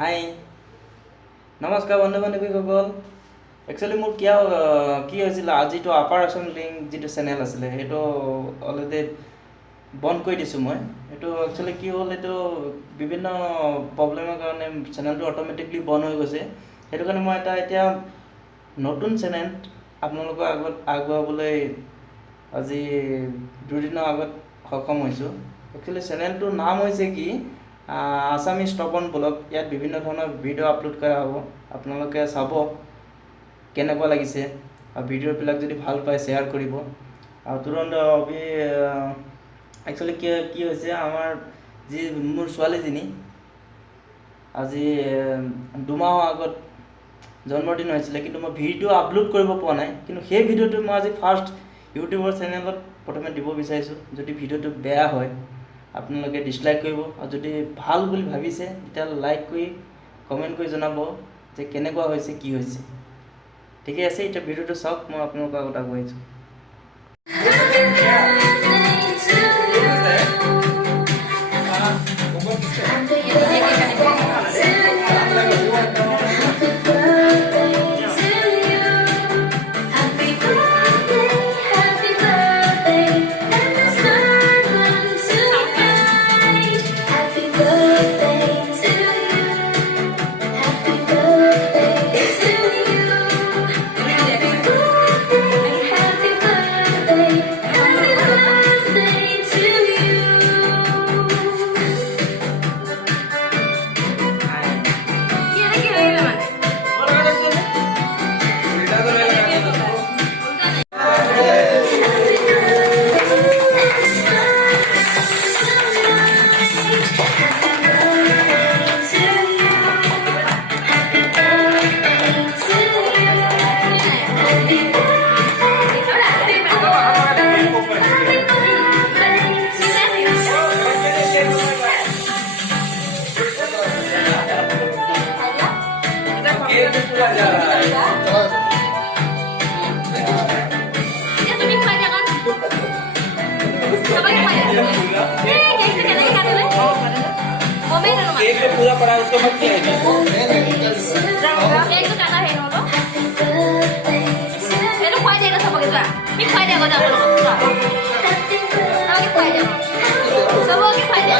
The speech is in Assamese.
হাই নমস্কাৰ বন্ধু বান্ধৱীসকল একচুৱেলি মোৰ কি হৈছিল আজিটো আপাৰ আছাম লিংক যিটো চেনেল আছিলে সেইটো অলৰেডি বন্ধ কৰি দিছোঁ মই এইটো একচুৱেলি কি হ'ল এইটো বিভিন্ন প্ৰব্লেমৰ কাৰণে চেনেলটো অট'মেটিকলি বন্ধ হৈ গৈছে সেইটো কাৰণে মই এতিয়া নতুন চেনেল আপোনালোকৰ আগত আগবঢ়াবলৈ আজি দুদিনৰ আগত সক্ষম হৈছোঁ একচুৱেলি চেনেলটোৰ নাম হৈছে কি Assamese টপন ব্লগ ইয়াত বিভিন্ন ধৰণৰ ভিডিঅ' আপলোড কৰা হ'ব আপোনালোকে চাব কেনেকুৱা লাগিছে আৰু ভিডিঅ'বিলাক যদি ভাল পায় শ্বেয়াৰ কৰিব আৰু তুৰন্ত একচুৱেলি কি হৈছে আমাৰ যি মোৰ ছোৱালীজনী আজি 2 মাহৰ আগত জন্মদিন হৈছিলে কিন্তু মই ভিডিঅ' আপলোড কৰিব পৰা নাই কিন্তু সেই ভিডিঅ'টো মই আজি ফাৰ্ষ্ট ইউটিউবৰ চেনেলত প্ৰথমে দিব বিচাৰিছোঁ যদি ভিডিঅ'টো বেয়া হয় আপোনালোকে ডিসলাইক কৰিব আৰু যদি ভাল বুলি ভাবিছে তেতিয়া লাইক কৰি কমেন্ট কৰি জনাব যে কেনেকুৱা হৈছে কি হৈছে ঠিকই আছে এটা ভিডিঅ'টো চাওক মই আপোনালোকৰ আগত আগবঢ়াইছোঁ केक तो पूरा पड़ा है उसको मत किया है केक तो काटा है नो ये तो खाई देगा सब के मी खाई देगा जा बोलो ना खाई देगा सब के खाई देगा